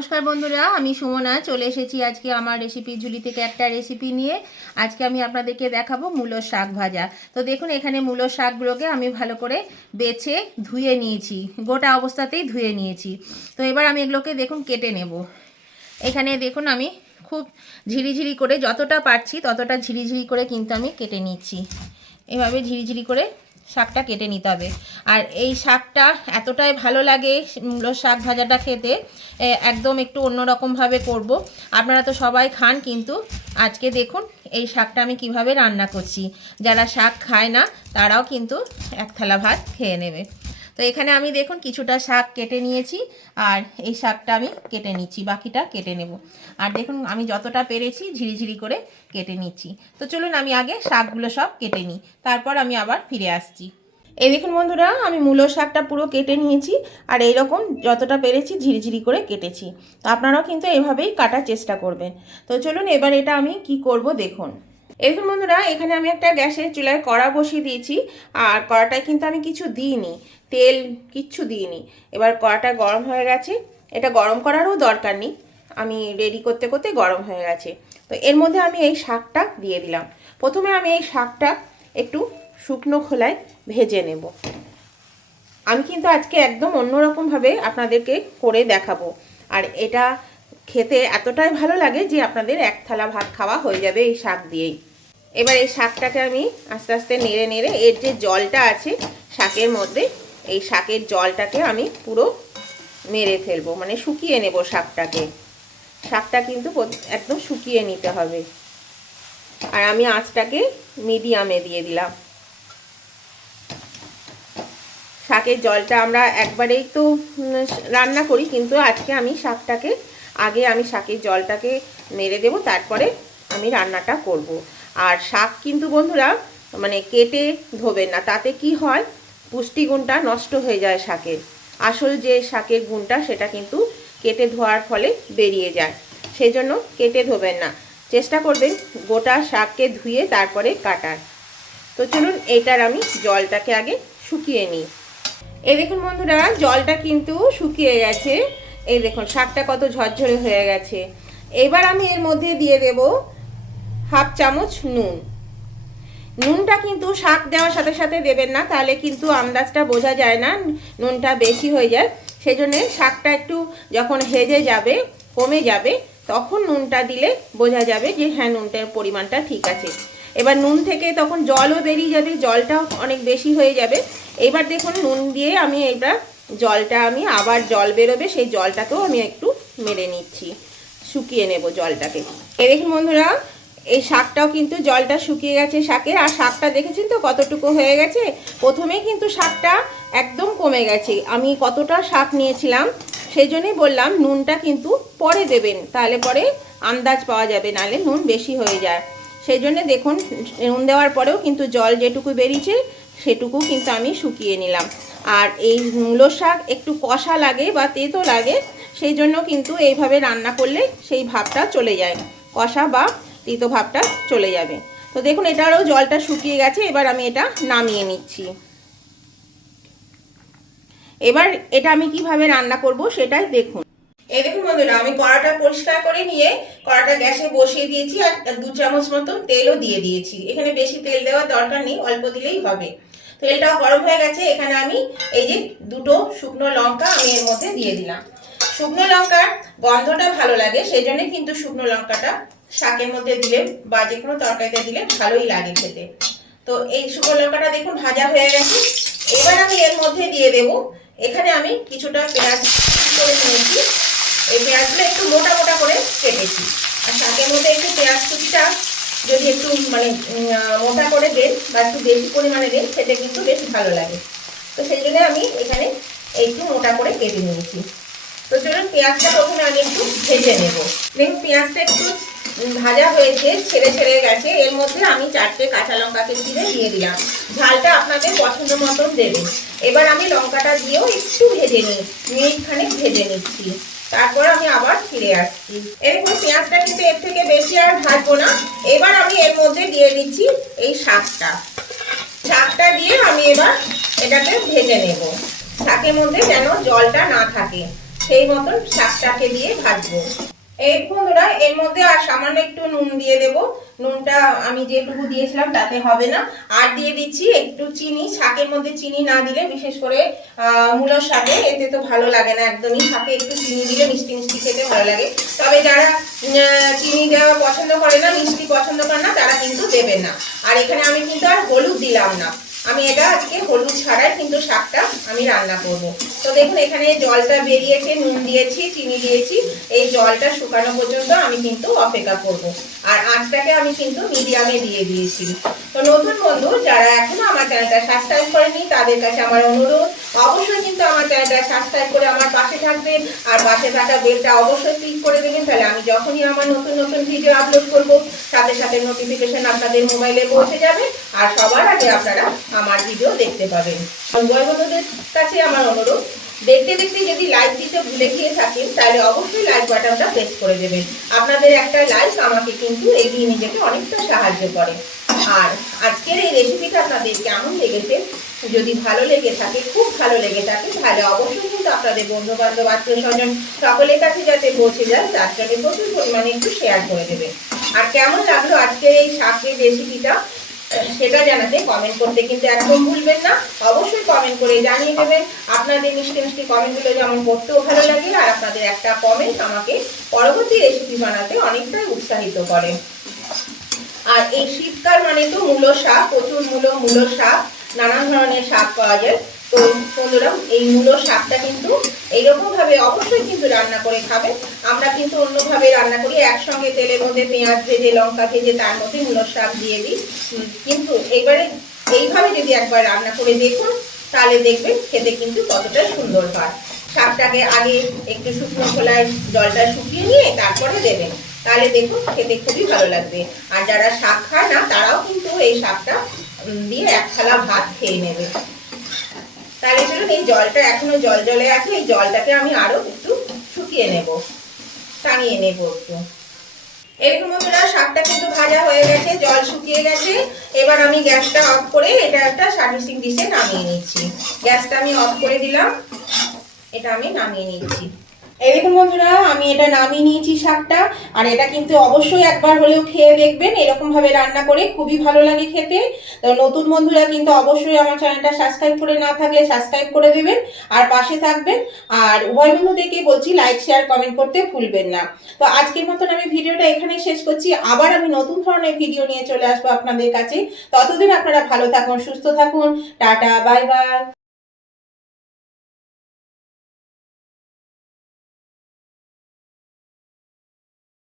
নমস্কার বন্ধুরা, আমি সুমনা চলে এসেছি আজকে আমার রেসিপি ঝুলি থেকে একটা রেসিপি নিয়ে। আজকে আমি আপনাদেরকে দেখাবো মূলোর শাক ভাজা। তো দেখুন এখানে মূলোর শাকগুলোকে আমি ভালো করে বেছে ধুয়ে নিয়েছি, গোটা অবস্থাতেই ধুয়ে নিয়েছি। তো এবার আমি এগুলোকে দেখুন কেটে নেব। এখানে দেখুন আমি খুব ঝিরিঝিরি করে যতটা পারছি ততটা ঝিরিঝিরি করে কিন্তু আমি কেটে নিচ্ছি। এভাবে ঝিরিঝিরি করে শাকটা কেটে নিতে হবে। আর এই শাকটা এতটাই ভালো লাগে মূলোর শাক ভাজাটা খেতে, একদম একটু অন্যরকমভাবে করব। আপনারা তো সবাই খান, কিন্তু আজকে দেখুন এই শাকটা আমি কিভাবে রান্না করছি। যারা শাক খায় না তারাও কিন্তু এক থালা ভাত খেয়ে নেবে। তো এখানে আমি দেখুন কিছুটা শাক কেটে নিয়েছি, আর এই শাকটা আমি কেটে নিচ্ছি, বাকিটা কেটে নেব। আর দেখুন আমি যতটা পেরেছি ঝিরিঝিরি করে কেটে নিচ্ছি। তো চলুন আমি আগে শাকগুলো সব কেটে নিই, তারপর আমি আবার ফিরে আসছি। এই দেখুন বন্ধুরা, আমি মূলো শাকটা পুরো কেটে নিয়েছি, আর এইরকম যতটা পেরেছি ঝিরিঝিরি করে কেটেছি। তো আপনারাও কিন্তু এভাবেই কাটার চেষ্টা করবেন। তো চলুন এবার এটা আমি কি করব দেখুন। দেখুন বন্ধুরা, এখানে আমি একটা গ্যাসের চুলায় কড়া বসিয়ে দিয়েছি, আর কড়াটায় কিন্তু আমি কিছু দিইনি, তেল কিচ্ছু দিইনি। এবার কড়াটা গরম হয়ে গেছে, এটা গরম করারও দরকার নেই, আমি রেডি করতে করতে গরম হয়ে গেছে। তো এর মধ্যে আমি এই শাকটা দিয়ে দিলাম। প্রথমে আমি এই শাকটা একটু শুকনো খোলায় ভেজে নেব। আমি কিন্তু আজকে একদম অন্যরকমভাবে আপনাদেরকে করে দেখাবো, আর এটা খেতে এতটাই ভালো লাগে যে আপনাদের এক থালা ভাত খাওয়া হয়ে যাবে এই শাক দিয়েই। এবার এই শাকটাকে আমি আস্তে আস্তে নেড়ে নেড়ে এর যে জলটা আছে শাকের মধ্যে, এই শাকের জলটাকে আমি পুরো মেরে ফেলবো, মানে শুকিয়ে নেব শাকটাকে। শাকটা কিন্তু একদম শুকিয়ে নিতে হবে। আর আমি আঁচটাকে মিডিয়ামে দিয়ে দিলাম। শাকের জলটা আমরা একবারেই তো রান্না করি, কিন্তু আজকে আমি শাকটাকে আগে আমি শাকের জলটাকে মেরে দেব, তারপরে আমি রান্নাটা করব। আর শাক কিন্তু বন্ধুরা মানে কেটে ধোবেন না, তাতে কি হয় পুষ্টিগুণটা নষ্ট হয়ে যায় শাকের। আসল যে শাকের গুণটা সেটা কিন্তু কেটে ধোয়ার ফলে বেরিয়ে যায়। সেই জন্য কেটে ধোবেন না, চেষ্টা করবেন গোটা শাককে ধুয়ে তারপরে কাটার। তো চলুন এটার আমি জলটাকে আগে শুকিয়ে নিই। এই দেখুন বন্ধুরা, জলটা কিন্তু শুকিয়ে গেছে। এই দেখুন শাকটা কত ঝরঝরে হয়ে গেছে। এবার আমি এর মধ্যে দিয়ে দেব হাফ চামচ নুন। নুনটা কিন্তু শাক দেওয়ার সাথে সাথে দেবেন না, তাহলে কিন্তু আন্দাজটা বোঝা যায় না, নুনটা বেশি হয়ে যায়। সেই জন্যে শাকটা একটু যখন হেজে যাবে, কমে যাবে, তখন নুনটা দিলে বোঝা যাবে যে হ্যাঁ নুনটার পরিমাণটা ঠিক আছে। এবার নুন থেকে তখন জলও বেরিয়ে যাবে, জলটাও অনেক বেশি হয়ে যাবে। এবার দেখুন নুন দিয়ে আমি এবার জলটা আমি আবার জল বেরোবে, সেই জলটাকেও আমি একটু মেরে নিচ্ছি, শুকিয়ে নেব জলটাকে। এই দেখুন বন্ধুরা, এই শাকটাও কিন্তু জলটা শুকিয়ে গেছে শাকের। আর শাকটা দেখেছেন তো কতটুকু হয়ে গেছে। প্রথমেই কিন্তু শাকটা একদম কমে গেছে। আমি কতটা শাক নিয়েছিলাম সেই জন্যই বললাম নুনটা কিন্তু পরে দেবেন, তাহলে পরে আন্দাজ পাওয়া যাবে, নাহলে নুন বেশি হয়ে যায়। সেই জন্যে দেখুন নুন দেওয়ার পরেও কিন্তু জল যেটুকু বেরিয়েছে সেটুকু কিন্তু আমি শুকিয়ে নিলাম। আর এই মূলো শাক একটু কষা লাগে বা তেতো লাগে, সেই জন্য কিন্তু এইভাবে রান্না করলে সেই ভাবটা চলে যায়, কষা বা তিতো ভাবটা চলে যাবে। তো দেখুন এটারও জলটা শুকিয়ে গেছে। এবার আমি এটা নামিয়ে নিচ্ছি। এবার এটা আমি কিভাবে রান্না করব সেটাই দেখুন। এই দেখুন বন্ধুরা, আমি কড়াটা পরিষ্কার করে নিয়ে কড়াটা গ্যাসে বসিয়ে দিয়েছি, আর 2 চামচ মতন তেলও দিয়ে দিয়েছি। এখানে বেশি তেল দেওয়ার দরকার নেই, অল্প দিলেই হবে। তেলটাও গরম হয়ে গেছে। এখানে আমি এই যে 2টো শুকনো লঙ্কা আমি এর মধ্যে দিয়ে দিলাম। শুকনো লঙ্কার গন্ধটা ভালো লাগে, সেই জন্য কিন্তু শুকনো লঙ্কাটা শাকের মধ্যে দিলে বা যে কোনো তরকারিতে দিলে ভালোই লাগে খেতে। তো এই শুকনো লঙ্কাটা দেখুন ভাজা হয়ে গেছে। এবার আমি এর মধ্যে দিয়ে দেব, এখানে আমি কিছুটা পেঁয়াজ করে নিয়েছি। এই পেঁয়াজগুলো একটু মোটা মোটা করে কেটেছি। আর শাকের মধ্যে একটু পেঁয়াজ কুচিটা যদি একটু মানে মোটা করে দেন বা একটু বেশি পরিমাণে দেন, সেটা কিন্তু বেশ ভালো লাগে। তো সেই জন্য আমি এখানে একটু মোটা করে কেটে নিয়েছি। তো চলুন পেঁয়াজটা প্রথমে আমি একটু ভেজে নেব। দেখুন পেঁয়াজটা একটু ভাজা হয়েছে, ছেড়ে ছেড়ে গেছে। এর মধ্যে আমি 4টে কাঁচা লঙ্কাকে চিড়ে দিয়ে দিলাম। ঝালটা আপনাদের পছন্দ মতন দেবেন। এবার আমি লঙ্কাটা দিয়েও একটু ভেজে নিই, মিনিটখানেক ভেজে নিচ্ছি, তারপর আমি আবার ফিরে আসছি। এরকম পেঁয়াজটা কিন্তু এর থেকে বেশি আর ভাজবো না। এবার আমি এর মধ্যে দিয়ে দিচ্ছি এই শাকটা। শাকটা দিয়ে আমি এবার এটাকে ভেজে নেব, শাকের মধ্যে যেন জলটা না থাকে। সেই মতন শাকটাকে দিয়ে ভাজবো। এই বন্ধুরা এর মধ্যে আর সামান্য একটু নুন দিয়ে দেব। নুনটা আমি যেটুকু দিয়েছিলাম তাতে হবে না। আর দিয়ে দিচ্ছি একটু চিনি। শাকের মধ্যে চিনি না দিলে, বিশেষ করে মূলোর শাকে, এতে তো ভালো লাগে না একদমই। শাকে একটু চিনি দিলে মিষ্টি মিষ্টি খেতে ভালো লাগে। তবে যারা চিনি দেওয়া পছন্দ করে না, মিষ্টি পছন্দ করে না, তারা কিন্তু দেবেন না। আর এখানে আমি কিন্তু আর হলুদ দিলাম না। আমি এটা আজকে হলুদ ছাড়াই কিন্তু শাকটা আমি রান্না করব। তো দেখুন এখানে জলটা বেরিয়েছে, নুন দিয়েছি, চিনি দিয়েছি। এই জলটা শুকানো পর্যন্ত আমি কিন্তু অপেক্ষা করব। আর আঁচটাকে আমি কিন্তু মিডিয়ামে দিয়ে দিয়েছি। তো নতুন বন্ধু যারা এখনো আমার চ্যানেলটা সাবস্ক্রাইব করেনি, তাদের কাছে আমার অনুরোধ, অবশ্যই কিন্তু আমার চ্যানেলটা সাবস্ক্রাইব করে আমার পাশে থাকবেন। আর পাশে থাকা বেলটা অবশ্যই ক্লিক করে দেবেন, তাহলে আমি যখনই আমার নতুন নতুন ভিডিও আপলোড করব, সাথে সাথে নোটিফিকেশন আপনাদের মোবাইলে পৌঁছে যাবে। আর সবার আগে আপনারা আমার ভিডিও দেখতে পাবেন। বন্ধুদের কাছে আমার অনুরোধ, দেখতে দেখতে যদি লাইক দিতে ভুলে গিয়ে থাকেন, তাহলে অবশ্যই লাইক বাটনটা প্রেস করে দেবেন। আপনাদের একটা লাইক আমাকে কিন্তু এগিয়ে নিয়ে যেতে অনেকটা সাহায্য করে। আর আজকের এই রেসিপিটা আপনাদের কেমন লেগেছে, যদি ভালো লেগে থাকে, খুব ভালো লেগে থাকে, তাহলে অবশ্যই কিন্তু আপনাদের বন্ধু বান্ধব, আত্মীয় স্বজন সকলের কাছে যাতে পৌঁছে যায়, তার জন্য প্রচুর পরিমাণে একটু শেয়ার করে দেবেন। আর কেমন লাগলো আজকের এই শাকের রেসিপিটা, সেটা জানাতে কমেন্ট করতে কিন্তু একদম ভুলবেন না। অবশ্যই কমেন্ট করে জানিয়ে দেবেন। আপনাদের মিষ্টি মিষ্টি কমেন্টগুলো যেমন পড়তেও ভালো লাগে, আর আপনাদের একটা কমেন্ট আমাকে পরবর্তী রেসিপি বানাতে অনেকটাই উৎসাহিত করে। আর এই শীতকাল মানে তো মূলো শাক, প্রচুর মূলো শাক, নানান ধরনের শাক পাওয়া যায়। তো বন্ধুরা এই মূলো শাকটা কিন্তু এইরকম ভাবে অবশ্যই কিন্তু রান্না করে খাবেন। আমরা কিন্তু অন্যভাবে রান্না করি, একসঙ্গে তেলের মধ্যে পেঁয়াজ ভেজে, লঙ্কা ভেজে, তার মধ্যে মূলো শাক দিয়ে দিই। কিন্তু এইবারে এইভাবে যদি একবার রান্না করে দেখুন, তাহলে দেখবেন খেতে কিন্তু কতটা সুন্দর হয়। শাকটাকে আগে একটু শুকনো খোলায় জলটা শুকিয়ে নিয়ে তারপরে দেবেন, তাহলে দেখুন খেতে খুবই ভালো লাগবে। আর যারা শাক খায় না, তারাও কিন্তু এই শাকটা দিয়ে এক থালা ভাত খেয়ে নেবে। তাহলে চলুন, এই জলটা এখনো জল জলে আছে, এই জলটাকে আমি আরো একটু শুকিয়ে নেব, টানিয়ে নেব একটু। এরকম বন্ধুরা শাকটা কিন্তু ভাজা হয়ে গেছে, জল শুকিয়ে গেছে। এবার আমি গ্যাসটা অফ করে এটা একটা সার্ভিসিং ডিশে নামিয়ে নিচ্ছি। গ্যাসটা আমি অফ করে দিলাম, এটা আমি নামিয়ে নিচ্ছি। এই দেখুন বন্ধুরা, আমি এটা নামিয়ে নিয়েছি শাকটা। আর এটা কিন্তু অবশ্যই একবার হলেও খেয়ে দেখবেন, এরকম ভাবে রান্না করে খুবই ভালো লাগে খেতে। তো নতুন বন্ধুরা কিন্তু অবশ্যই আমার চ্যানেলটা সাবস্ক্রাইব করে না থাকলে সাবস্ক্রাইব করে দেবেন আর পাশে থাকবেন। আর উভয় বন্ধুদেরকে বলছি লাইক শেয়ার কমেন্ট করতে ভুলবেন না। তো আজকের মতন আমি ভিডিওটা এখানেই শেষ করছি। আবার আমি নতুন ধরনের ভিডিও নিয়ে চলে আসবো আপনাদের কাছে। ততদিন আপনারা ভালো থাকুন, সুস্থ থাকুন। Tata, bye bye.